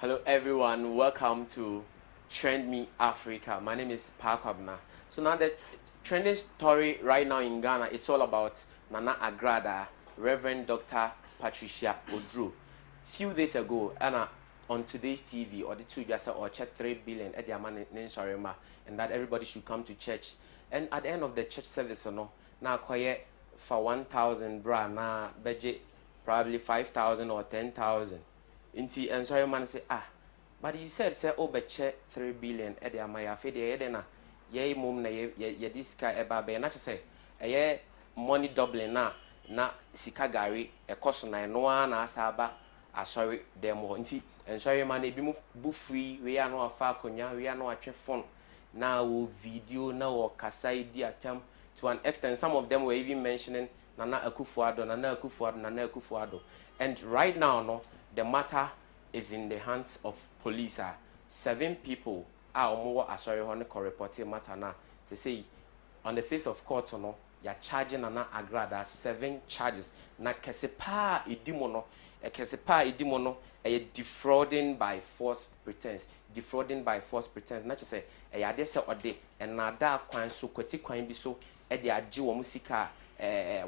Hello everyone, welcome to Trend Me Africa. My name is Pakwabna. So now the trending story right now in Ghana, it's all about Nana Agradaa, Reverend Dr. Patricia Odru. Few days ago, Anna on today's TV or the two just or check 3 billion at the amount and that everybody should come to church. And at the end of the church service, now quiet for 1,000 bra na budget probably 5,000 or 10,000. Inti and sorry man say but he said say check 3 billion e dey amaya fe dey dey na ye mum na ye this guy eba be na say ye money doubling na sika gari e cost na no na asaba asori dem ho nti and sorry man e bi mu bu free we are no afa konya we are no atwe phone na wo video na wo kasa di attempt to an extent some of them were even mentioning Nana Akufo-Addo. And right now no the matter is in the hands of police. 7 people are more sorry on the reporting matter now. They say on the face of court no, you're charging Nana Agradaa 7 charges. Na kesepa idimono, a defrauding by false pretense. Defrauding by false pretense. Not just say a say or day and nada kwan so kweti kwan bi so e de agi wo musika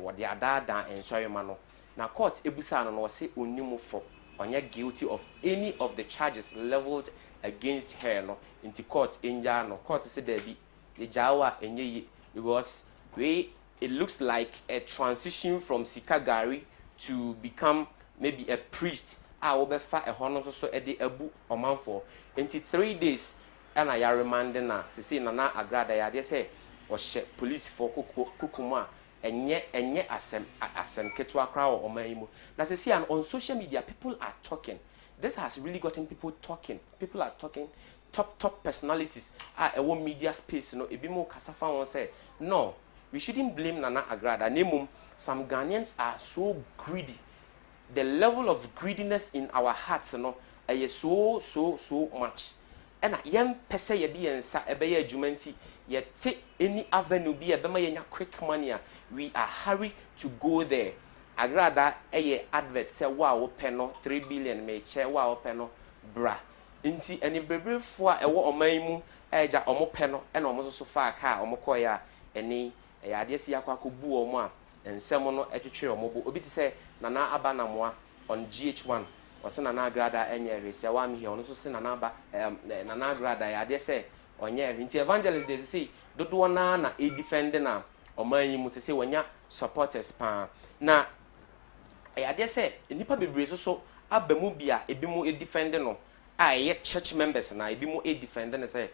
what the ada and sorry mano. Now court ebusa no say onimu for onye guilty of any of the charges leveled against her no into court inja no court say there be the jawa enye because it looks like a transition from sikagari to become maybe a priest obefa e hono so e de abu omanfo into 3 days and I remanding na say Nana Agradaa ya de say o police for kukuma enye asem ketwa kra o omanyimu na say on social media people are talking. This has really gotten people talking. People are talking. Top personalities are a media space no ebi mo kasafa won say no, we shouldn't blame Nana Agradaa. Nemum some Ghanaians are so greedy. The level of greediness in our hearts no is so much. And yem pese ye di ensa ebe ye adwumanti ye te any avenue bi ebe ma ye nya quick money we are hurry to go there. Agradaa eye advert say wa wo pe no 3 billion me che wa wo pe no bra nti eni bebrefo a ewo oman mu eja omo pe no e na omo so fa aka omo koya eni ade si akwa kobu omo a ensem no etwetwe omo bo obi ti say Nana aba na moa on GH1 wase Nana Agradaa enye rese wa me here ono so se Nana aba Nana Agradaa ya ade say onye nti evangelist dey say dodo na e defend na oman yi mu se wonya supporters pa na ade say nipa bebre so abamu bia ebi mu e defend no ye church members na ebi mu e defend na say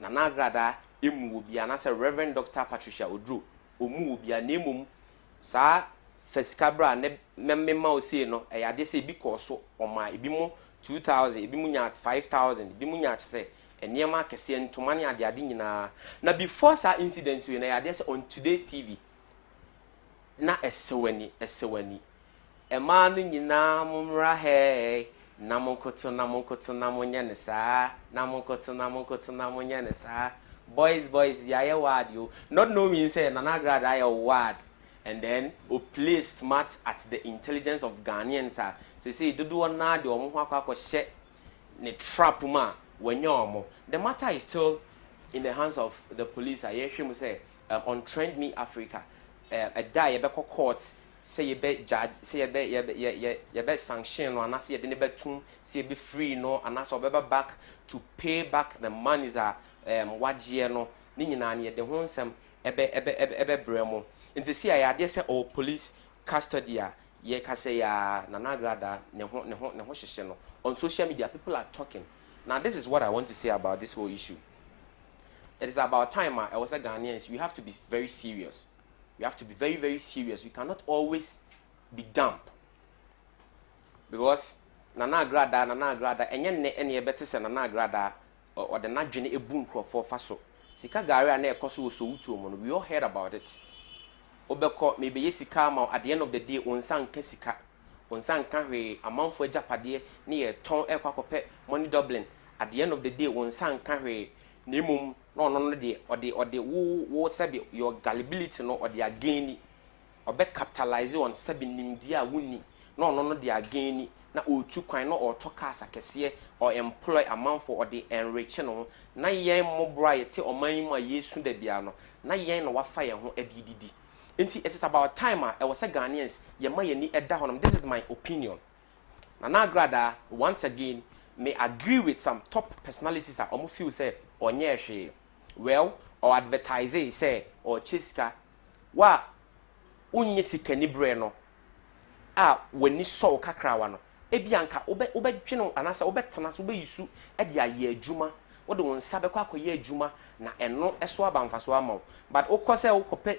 Nana Agradaa emu obi na say Reverend Dr. Patricia Odru omu obi na emum sa fesikabra ne memma osei no ade say bi koso oma ebi mu 2,000 ebi mu nya 5,000 ebi mu nya say enema kese ntoma ne ade nyina na before sa incident we na ade say on today's TV na esewani ema no nyina mumra he na monkoto na monye ne saa na monkoto na monye ne saa boys ya word you not knowing say Nana Agradaa ya word and then play smart at the intelligence of Ghanaians say dodo na de omo ho akwa she ne trap ma wanyo. The matter is still in the hands of the police. I hear him say on Trend Me Africa a die be court say you be judge say you be sanction no anase you de ne betum say you be free no anase obeba back to pay back the monies wagye no ni nyina ne de ho nsem ebe bremo nti see I dey say all police custody ye ka say ya Nana Agradaa ne ho hyehye no on social media people are talking. Now this is what I want to say about this whole issue. It is about time I was a Ghanaians, we have to be very serious. We have to be very, very serious. We cannot always be dumb. Because Nana Agradaa, any better say Nana Agradaa or the Najini Ebun for Faso. Sika Gari and Ekoso so utu we all heard about it. Obeko maybe yesika at the end of the day unsan kesika. Unsan kanwe amount for Japade near ton ekwakope money doubling. At the end of the day unsan kanwe nemum no de or the wo sabi your gullibility no or the again or be capitalize on sabi nimdia wuni no de again na otu kwan no or tokas akese or employ amanfo or the enrich no na yen mobra yete oman mu ayesu da bia no na yen no wafa ye ho adididi enti it is about time e was Ghanaians ye ma ye ni eda honom. This is my opinion. Nana Agradaa once again may agree with some top personalities that almost feel say onye hwe well or advertise say or chiska wa unye sikani bre no wani so kakrawa no ebianka obedwe no anasa obetena so beyisu e dia ye adwuma wo de won sabe kwa akoye adwuma na eno eso abamfa so ama but okose okope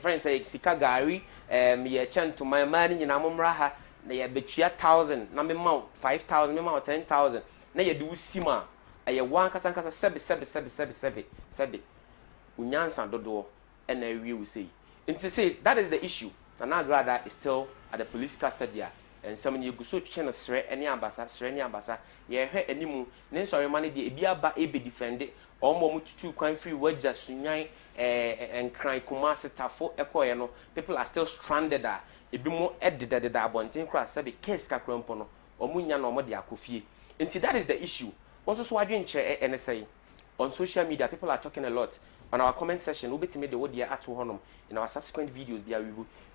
friends say sika gari ye chento my man nyina momra ha na ye betua 1000 na me ma 5000 me ma 10000 na ye de usima aye wan kasa sebe unyansa dodo na wie we say into say that is the issue. Nana Agradaa is still at the police custody and some you go so channel sre any ambassa ye hwe animu ne sorry man de ebi aba e be defend omo tutu kwan free waja sunyan and cry kumase tafo ekoye no people are still stranded ebi mo edededa abontin kra sabe case kakra mpo no omunya no omo de akofie nti that is the issue. Also so adwen che NSA on social media people are talking a lot on our comment section. We bet me the word at honum in our subsequent videos.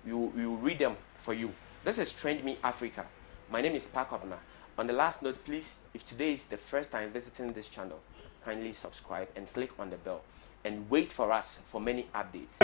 We will read them for you. This is Trend Me Africa. My name is Pakabna. On the last note, please, if today is the first time visiting this channel, kindly subscribe and click on the bell and wait for us for many updates.